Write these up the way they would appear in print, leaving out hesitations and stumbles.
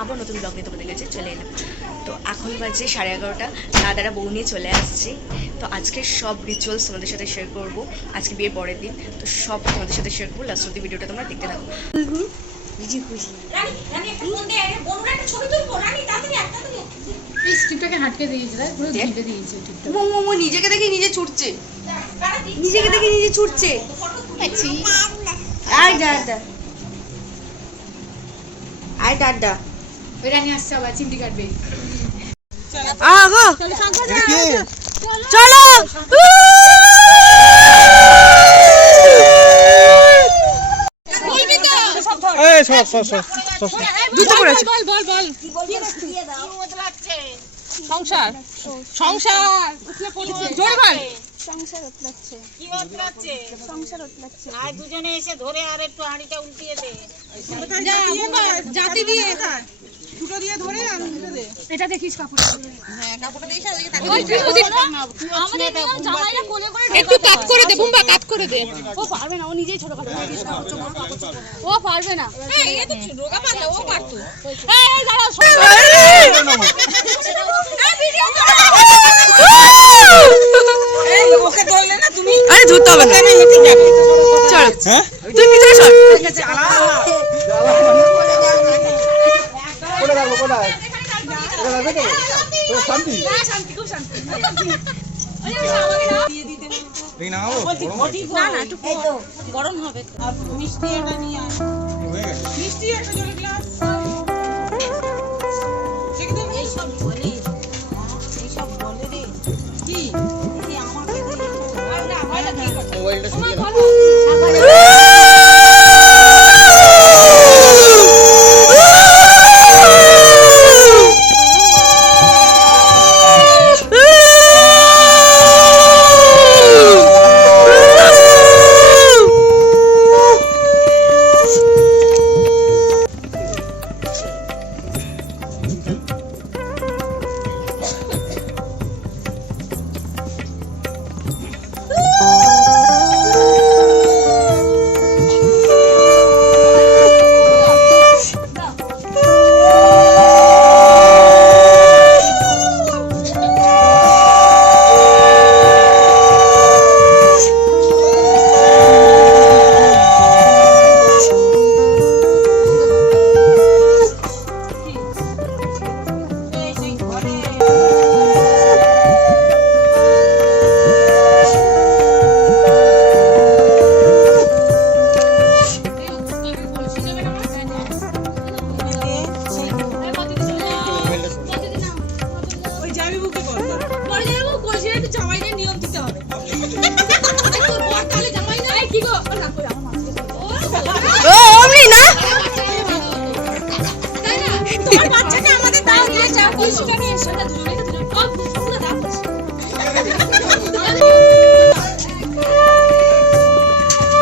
আবার নতুন ব্লগ নিয়ে তোমাদের কাছে চলে এলাম। তো এখন বাজে 11:30, দাদারা বউ নিয়ে চলে আসছে। তো আজকে সব রিচুয়ালস তোমাদের সাথে শেয়ার করবো। আজকে বিয়ের পরের দিন, তো সব তোমাদের সাথে শেয়ার করবো। লাস্ট অব্দি ভিডিওটা তোমরা দেখতে থাকো। নিজেকে দেখে নিজে ছুটছে, নিজেকে দেখে নিজে ছুটছে। আয় দাদা, আয় দাদা, ওইটা নিয়ে আসছে আবার চিমটি কাটবে। চলো সংসার সংসার সংসার উতলাচ্ছে, কি উতলাচ্ছে? সংসার উতলাচ্ছে। আর দুজনে এসে ধরে আর একটু হাঁড়িটা উল্টিয়ে দে। যা বাবা, জাতি দিয়ে দুটো দিয়ে ধরে আর দুটো দে। এটা দেখিস কাপড়। হ্যাঁ, কাপড়টা দেখিস আর এদিকে তাকিয়ে। আমাদের নিয়ম জামাইরা কোলে করে একটু কাট করে দে, বুম্বা কাট করে দে। ও পারবে না, ও নিজেই ছোট কাপড় দিয়ে দিস কাপড় চোপড় কাপড় চোপড়। ও পারবে না। এই এ তো রোগা পাতলা, ও পারতো। এই দাঁড়া শোন। এই ভিডিও করো। এই ওকে ধরলে না তুমি? আরে ধরতে হবে না, আমি হেঁটে যাবে। চল হ্যাঁ তুই পিছনে সর। গরম হবে। মিষ্টি এটা নিয়ে আয়। মিষ্টি একটা জলের গ্লাস। এইসব বলে রে কি আমাকে মোবাইলটা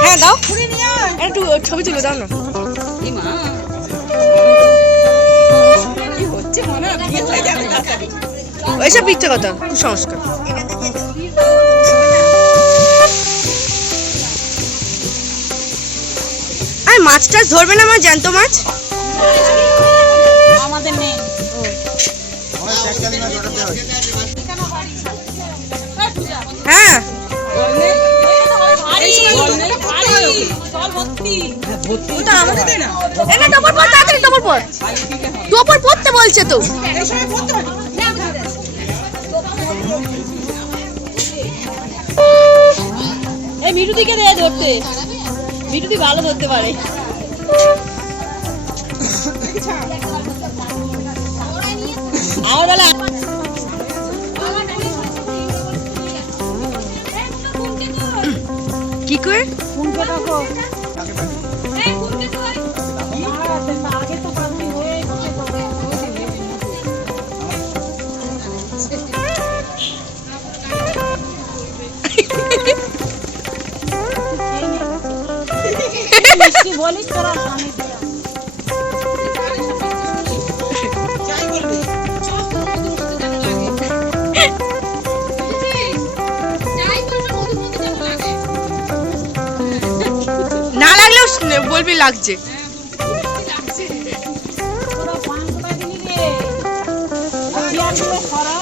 হ্যাঁ দাও, একটু ছবি তুলে দাও না। ওইসব মিথ্যে কথা, কুসংস্কার। আরে মাছ টাছ ধরবে না, আমার জ্যান্ত মাছ আমাদের নেই। হ্যাঁ টোপর পড়তে বলছে তো। এই মিঠুদিকে দে ধরতে, মিঠুদি ভালো ধরতে পারে। আমার কি করে বলিস তোরা হ্যাঁ লাগছে। তোরা 500 টাকা দিলি রে আর চেয়ারগুলো সরা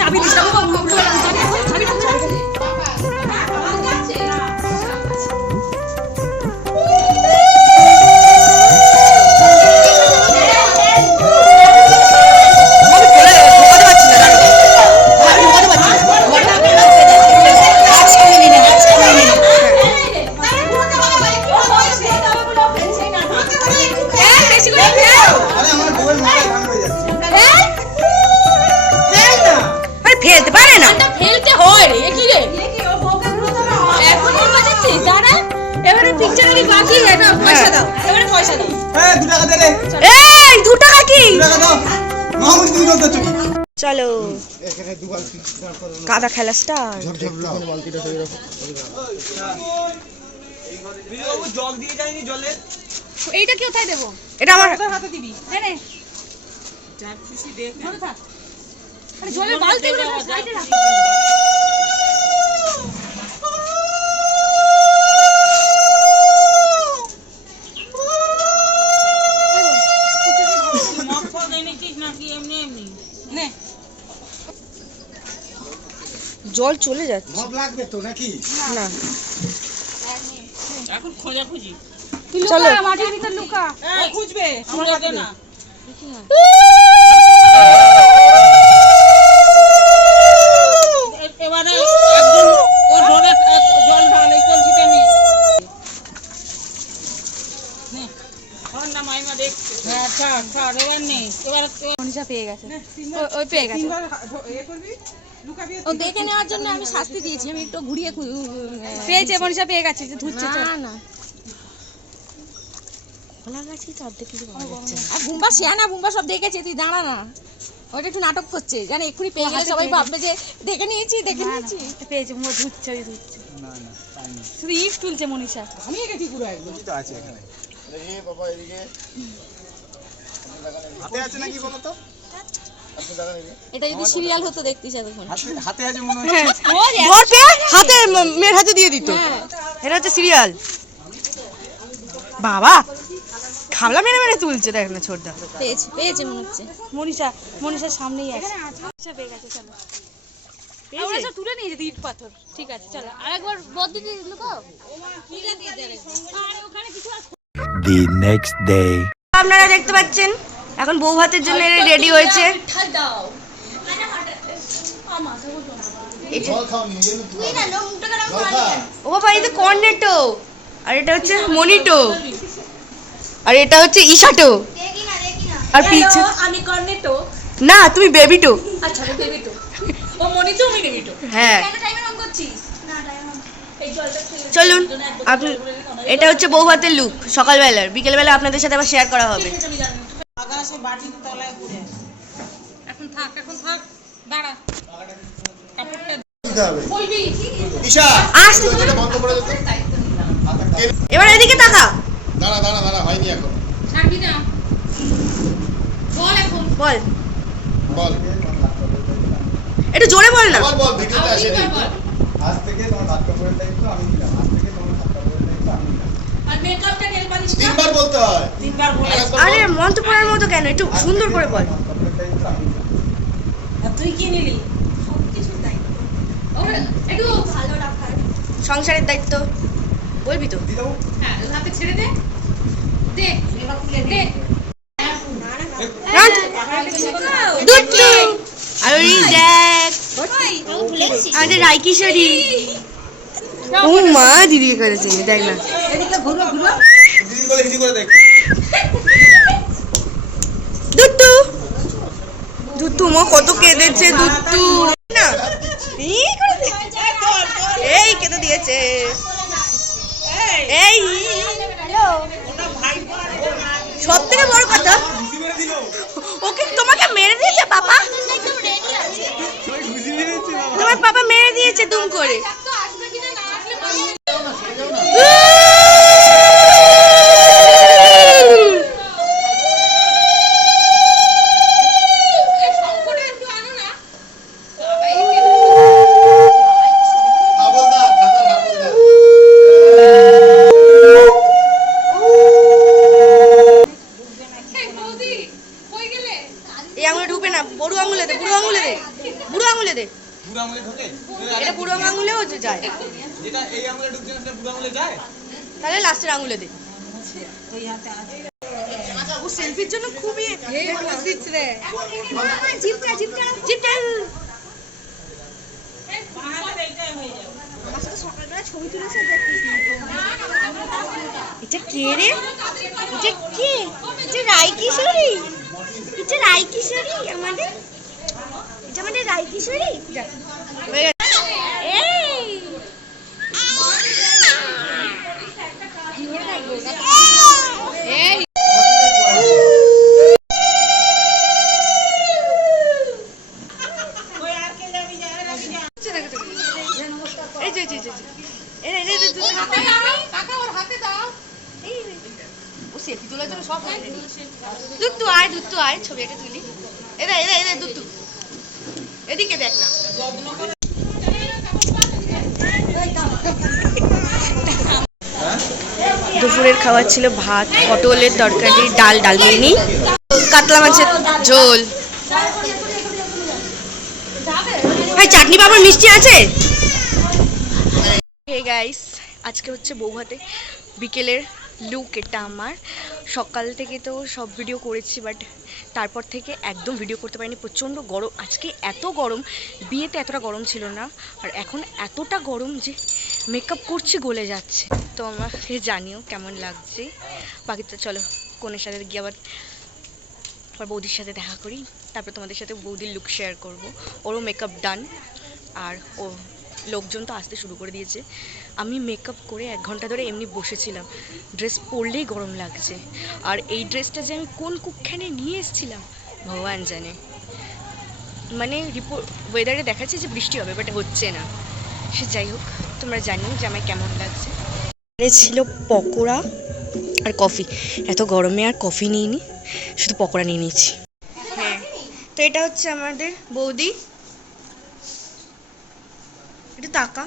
চাবি দিস ফেলতে পারে না, ফেলতে হয় রে কি রে এখন বাজাচ্ছিস দাঁড়া এবারে পিকচারই বাকি না পয়সা দাও এবারে পয়সা দাও 2 টাকা দে রে। এই 2 টাকা কি? 2 টাকা দাও। মামুনি তুমি দাও চুরি। চলো এখানে দু বালতি কাদা খেলা স্টার্ট। ঝপঝপ বালতিটা সেই রকম। বিজু জগ দিয়ে যায়নি জলে। এইটা কি কোথায় দেব? এটা আমার তোর হাতে দিবি নে নে যা খুশি দেখ ধরে থাক আরে জলের বালতি গুলো সাইডে রাখ মকফল এনেছিস নাকি এমনি এমনি নে জল চলে যাচ্ছে মগ লাগবে তো নাকি? না। এখন খোঁজা খুঁজি তুই চলো। লুকা মাটির ভিতর লুকা ও খুঁজবে আমার হাতে না এবারে একজন ও ধরে জল ঢালে কলসিতে নি নে আর না মাইমা দেখ হ্যাঁ থাক থাক এবার নেই এবার মনীষা পেয়ে গেছে ওই পেয়ে গেছে তিনবার এ করবি লুকাবি ও দেখে নেওয়ার জন্য আমি শাস্তি দিয়েছি আমি একটু ঘুরিয়ে পেয়েছে মনীষা পেয়ে গেছে যে ধুচ্ছে না না খোলা গাছি তো অর্ধেক কিছু পাওয়া যাচ্ছে না। আর বুম্বা শিয়ানা বুম্বা সব দেখেছে তুই দাঁড়া না ওটা একটু নাটক করছে জানে এক্ষুনি পেয়ে গেলে সবাই ভাববে যে দেখে নিয়েছি পেয়েছে ও ধুচ্ছে ওই ধুচ্ছে না না পাইনি। শুধু ইট তুলছে মনীষা আমি গেছি পুরো একদম কি তো আছে এখানে? এই বাবা এদিকে। হাতে আছে নাকি বলো তো? আপনি দাঁড়ান এদিকে। এটা যদি সিরিয়াল হতো দেখতিস এতক্ষণ হাতে আছে মনে হয়। ভর পেয়ে হাতে মেয়ের হাতে দিয়ে দিত। এটা হচ্ছে সিরিয়াল। বাবা খাবলা মেরে মেরে তুলছে, দেখ না ছোটদা। পেয়েছে মনে হচ্ছে মনীষার সামনেই আছে আচ্ছা পেয়ে গেছে চলো আমরা সব তুলে নিয়েছি ইট পাথর ঠিক আছে চলো আরেকবার বদ্দি দিয়ে দিল তো আর ওখানে কিছু The next day. আপনারা দেখতে পাচ্ছেন এখন বউ ভাতের জন্য রেডি হয়েছে। দাও ও বাবা এই তো কর্নেটো, আর এটা হচ্ছে মনিটো, আর এটা হচ্ছে ঈশাটো, আর পিছে আমি কর্নেটো না তুমি বেবিটো। আচ্ছা আমি বেবিটো ও মনিটো আমি বেবিটো হ্যাঁ কেন টাইমে রং করছিস না টাইমে এই জলটা চলুন আপনি, এটা হচ্ছে বউ ভাতের লুক সকালবেলার। বিকেলবেলা আপনাদের সাথে আবার শেয়ার করা হবে। আকাশে বাটির তলায় পড়ে এখন থাক দাঁড়া কাপড়টা দিতে হবে। বলবি ঈশা আসতে এটা বন্ধ করে দে তো। এবার এদিকে তাকা, দাঁড়া দাঁড়া দাঁড়া হয়নি এখন। ছাড়বি না বল এখন বল বল একটু জোরে বল না। বল বল ভিডিওতে আসেনি। বল আজ থেকে তোমার ভাত কাপড়ের দায়িত্ব আমি দিলাম। আজ থেকে তোমার ভাত কাপড়ের দায়িত্ব আমি দিলাম। আর মেকআপটা নেল পালিশটা তিনবার বলতে হয়। তিনবার বলে আরেকবার আরে বল। মন্ত্র পড়ার মতো কেন, একটু সুন্দর করে বল। ভাত কাপড়ের দায়িত্ব আমি দিলাম। আর তুই কি নিলি একটু ভালো রাখার সংসারের দায়িত্ব বলবি তো। দিয়ে দাও। হ্যাঁ হাতে ছেড়ে দে দে দে দুট্টু আর ওই দেখ আমাদের রাইকিশোরী। ও মা দিদি করেছে, দেখ না এদিকে ঘুরো ঘুরো দিদি বলে হিজি করে দেখ। দুট্টু দুট্টু মা কত কেঁদেছে দুট্টু না এই করে দিয়েছে। এই কেঁদে দিয়েছে এই সব থেকে বড় কথা ওকে তোমাকে মেরে দিয়েছে পাপা, তোমার পাপা মেরে দিয়েছে দুম করে। সরু আঙুলে দে, বুড়ো আঙুলে দে, বুড়ো আঙুলে দে। বুড়ো আঙুলে ঢোকে? এটা বুড়ো আঙুলেও যায়, যেটা এই আঙুলে ঢুকছে না সেটা বুড়ো আঙুলে যায়? তাহলে লাস্টের আঙুলে দে। ও সেলফির জন্য খুবই দিচ্ছে রে জিপটা জিপটা জিপটা। এটা কে রে? এটা কে? এটা রাই কিশোরী, এটা রাই কিশোরী আমাদের, এটা আমাদের রাই কিশোরী। যা হয়ে গেছে। এই এই এই যে এই রে রে তুই কাকা ওর হাতে দাও এই রে। ও সেলফি তোলার জন্য সব হয় রেডি। দুত্তু আয়, দুত্তু আয়, ছবি একটা তুলি। এরা এরা এরা দুত্তু, এদিকে দেখ না। দুপুরের খাবার ছিল ভাত, পটলের তরকারি, ডাল, ডালমিনি, কাতলা মাছের ঝোল। ভাই চাটনি পাঁপড় মিষ্টি আছে? হে গাইস, আজকে হচ্ছে বৌভাতে বিকেলের লুক এটা আমার। সকাল থেকে তো সব ভিডিও করেছি, বাট তারপর থেকে একদম ভিডিও করতে পারিনি, প্রচণ্ড গরম। আজকে এত গরম, বিয়েতে এতটা গরম ছিল না, আর এখন এতটা গরম যে মেকআপ করছি গলে যাচ্ছে। তো আমাকে জানিও কেমন লাগছে। বাকি তো চলো কোনের সাথে গিয়ে আবার বৌদির সাথে দেখা করি, তারপর তোমাদের সাথে বৌদির লুক শেয়ার করব। ওরও মেকআপ ডান, আর ও লোকজন তো আসতে শুরু করে দিয়েছে। আমি মেকআপ করে 1 ঘন্টা ধরে এমনি বসেছিলাম, ড্রেস পরলেই গরম লাগছে। আর এই ড্রেসটা যে আমি কোন কুক্ষানে নিয়ে এসেছিলাম ভগবান জানে। মানে ওয়েদারে দেখাচ্ছে যে বৃষ্টি হবে, বাট হচ্ছে না। সে যাই হোক, তোমরা জানিও যে আমার কেমন লাগছে। ছিল পকোড়া আর কফি। এত গরমে আর কফি নিইনি, শুধু পকোড়া নিয়ে নিয়েছি। হ্যাঁ, তো এটা হচ্ছে আমাদের বৌদি। একটু তাকা।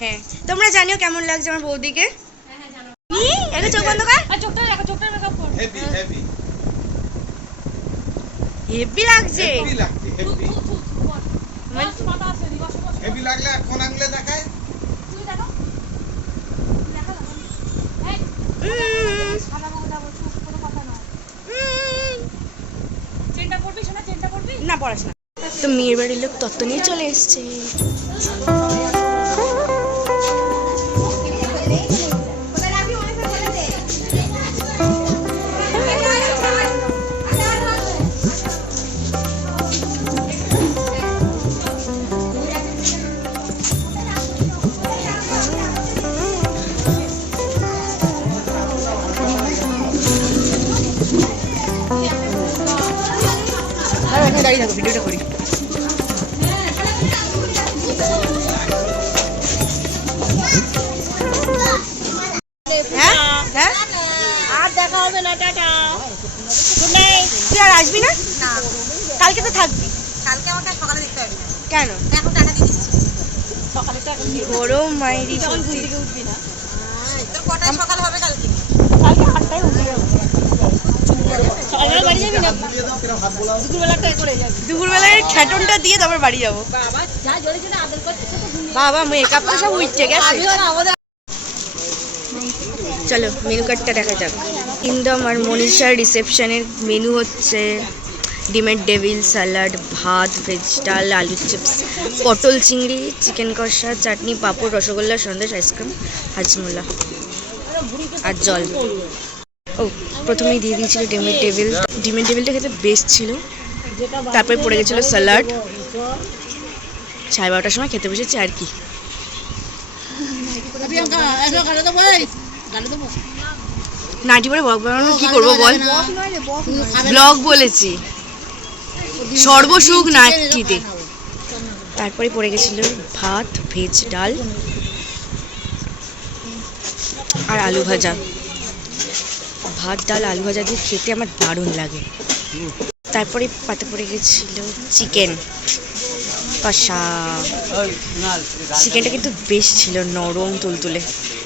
হ্যাঁ, তোমরা জানিও কেমন লাগছে আমার বৌদিকে। একটা চোখ বন্ধ কর। আর চোখটা রাখো, চোখটা মেকআপ কর। হেভি হেভি হেভি লাগছে। হেভি লাগছে, হেভি মাথা আছে রিভার্স বস হেভি লাগলে কোন আঙুলে দেখায়? তুই দেখো দেখা দাও এই সাদা বউদা বলছো কোনো কথা না। চেনটা পড়বি শোনা, চেনটা পড়বি না পড়াশোনা। তো মেয়ের বাড়ির লোক তত্ত্ব নিয়ে চলে এসছে। দাঁড়িয়ে থাকো, ভিডিওটা করি। হ্যাঁ হ্যাঁ, আর দেখা হবে না, টাটা। তুই আর আসবি না? কালকে তো থাকবি। কালকে আমাকে সকালে দেখতে হবে। কেন? এখন টাকা দিয়ে দিচ্ছি। সকালে টাকা দিয়ে গরম মাইরি যখন ঘুম থেকে উঠবি না। তোর কটায় সকাল হবে কালকে? কালকে 8টায় উঠে যাবো। সকালবেলা বাড়ি যাবি না? দুপুরবেলা টাকা করে যাবি। দুপুরবেলায় খ্যাটনটা দিয়ে তারপর বাড়ি যাবো। বাবা যা জোরে জোরে আদর করতে তো ঘুমিয়ে বাবা মেকআপ তো সব উঠছে গেছে। আমিও না আমাদের চলো মেনু কার্ডটা দেখা যাক। ইন্দম আর মনীষার রিসেপশনের মেনু হচ্ছে ডিমের ডেভিল, স্যালাড, ভাত, ভেজ ডাল, আলু চিপস, পটল চিংড়ি, চিকেন কষা, চাটনি, পাঁপড়, রসগোল্লা, সন্দেশ, আইসক্রিম, হাজমোলা আর জল। ও প্রথমেই দিয়ে দিয়েছিল ডিমের ডেভিল। ডিমের ডেভিলটা খেতে বেস্ট ছিল। তারপরে পড়ে গেছিলো স্যালাড। 12:30টার সময় খেতে বসেছি আর কি। নাইটি পরে ব্লগ বানানো কি করবো বল? ব্লগ বলেছি, সর্বসুখ নাইটিতে। তারপরে পড়ে গেছিল ভাত, ভেজ ডাল আর আলু ভাজা। ভাত ডাল আলু ভাজা দিয়ে খেতে আমার দারুণ লাগে। তারপরে পাতে পড়ে গেছিল চিকেন কষা। চিকেনটা কিন্তু বেশ ছিল, নরম তুলতুলে।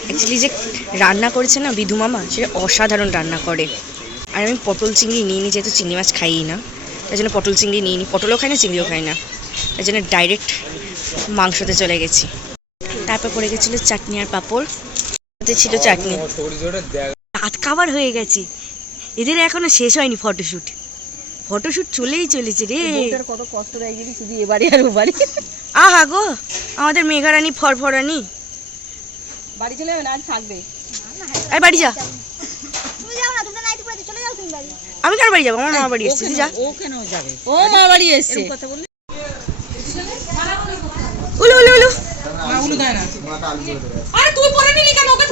অ্যাকচুয়ালি যে রান্না করেছে না বিধু মামা, সেটা অসাধারণ রান্না করে। আর আমি পটল চিংড়ি নিয়ে নিই, যেহেতু চিংড়ি মাছ খাই না, তাই জন্য পটল চিংড়ি নিয়ে নিই। পটলও খাই না, চিংড়িও খাই না, তাই জন্য ডাইরেক্ট মাংসতে চলে গেছি। তারপর পড়ে গেছিলো চাটনি আর পাঁপড়, সাথে ছিল চাটনি। হাত কাবার হয়ে গেছে এদের, এখনো শেষ হয়নি ফটোশ্যুট। ফটোশ্যুট চলেই চলেছে রে। কত কষ্ট দেয় যদি শুধু এবারে আর ও বাড়ি আহা গো, আমাদের মেঘারানী ফরফরানি। বাড়ি চলে যাবে না, আজ থাকবে। এই বাড়ি যা। তুমি যাও না, দুটো নাইটি পরে চলে যাও তুমি বাড়ি। আমি কার বাড়ি যাবো? আমার মা বাড়ি এসেছি, যা। ও কেন যাবে? ও মা বাড়ি এসছে। কথা বললে উলু উলু উলু। মা উলো দেয় না। মাথা আলু করে দেবে। আরে তুই পরে নিলি কেন? ওকে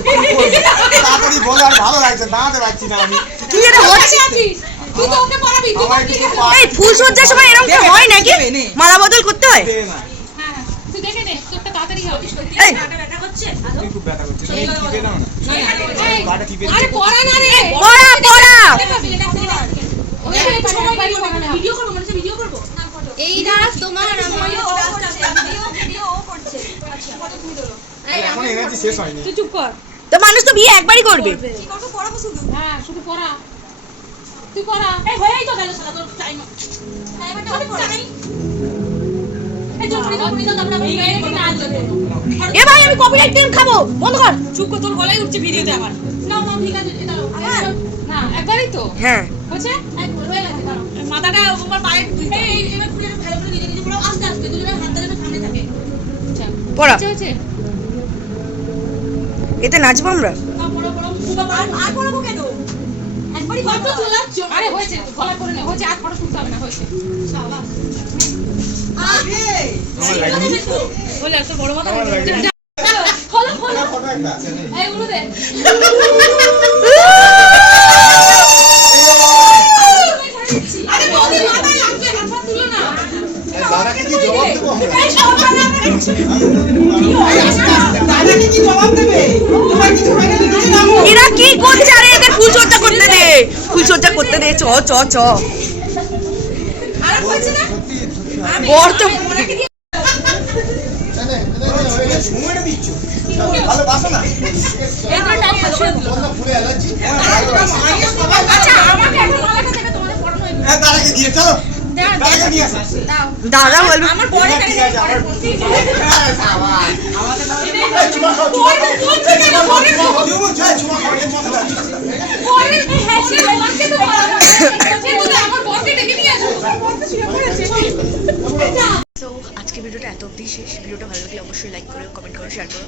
তাড়াতাড়ি বলে আর ভালো লাগছে, দাঁড়াতে পারছি না আমি। কি এটা হচ্ছে? তুই তো ওকে পরাবি, তুই আমার কি কিছু এই ফুল সজ্জার সময় এরকম কি হয় নাকি? মালা বদল করতে হয়? দে না। হ্যাঁ তুই দেখে নে, তোরটা তাড়াতাড়ি হবে। এই ব্যথা হচ্ছে? তুমি খুব ব্যথা করছে, তুমি টিপে নাও না। বাটা টিপে আরে পড়া না রে, পড়া পড়া। ভিডিও করব, মানে ভিডিও করব। এই রাত তোমার ভিডিও ও করছে। আচ্ছা কত তুমি ধরো। এখন এনার্জি শেষ হয়নি। তুই চুপ কর। তো মানুষ তো বিয়ে একবারই করবে। কি করব? পড়াবো শুধু। হ্যাঁ শুধু পড়া। তুই পড়া। এই হয়েই তো গেল শালা, তোর টাইম। টাইমটা আমি পড়াই। এই চুপ করে দাও, আমরা ভিডিও এডিট না আসবে। এ ভাই, আমি কপিরাইট ক্লেম খাবো, বন্ধ কর। চুপ কর, তোর গলায় উঠছে ভিডিওতে আমার। না না ঠিক আছে, এটা না একবারই তো হ্যাঁ, হচ্ছে একবার হয়ে গেছে। দাঁড়াও, মাথাটা আমার পায়ে এই এবার পুরো ভালো করে নিজে নিজে পুরো আস্তে আস্তে দুজনের হাত ধরে সামনে থাকে। আচ্ছা পড়া। হচ্ছে এতে নাচবো আমরা? না পড়ো পড়ো পুরো আর পড়াবো কেন? একবারই কত চলাচ্ছ? আরে হয়েছে, গলা করে নে, হয়েছে, আর পড়া শুনতে হবে না, হয়েছে। শাবাশ। আমার লাগেনি। বলে এত বড় মাথা আমার লাগে না। হলো হলো আমার ফটো একটা আছে। এই উড়ে দে। আরে বৌদি মাথায় লাগবে, হাত পা তুলো না। এই দাদাকে কি জবাব দেবো আমরা? এই সবাই না দাদাকে কি জবাব দেবে? তোমার কিছু হয় না, তুমি নামো। এরা কি করছে? আরে এদের ফুল সজ্জা করতে দে, ফুল সজ্জা করতে দে। চ চ চ। আর হয়েছে না? সত্যি সত্যি। বর তো ঘুমিয়ে দিচ্ছ। ভালো বাসো না। এগুলো টাইম আছে এগুলো। বন্ধ ফুলে অ্যালার্জি। আচ্ছা আমাকে এখন গলাটা থেকে তোমাদের পড়ানো হয়ে এই দাদাকে দিয়ে চলো। দাদাকে নিয়ে আসো। দাও। দাদা বলবে আমার বড় ঠিক আছে, আমার আমাদের এই চুমা খাও, চুমা খাও। তুমি চাই চুমা খাও, এই মাথা দাও। আমার বরকে ডেকে নিয়ে আসো। আমার বরকে শুয়ে পড়েছে। তো আজকে ভিডিওটা এত অবধি শেষ। ভিডিওটা ভালো লাগলে অবশ্যই লাইক করো, কমেন্ট করো, শেয়ার করো।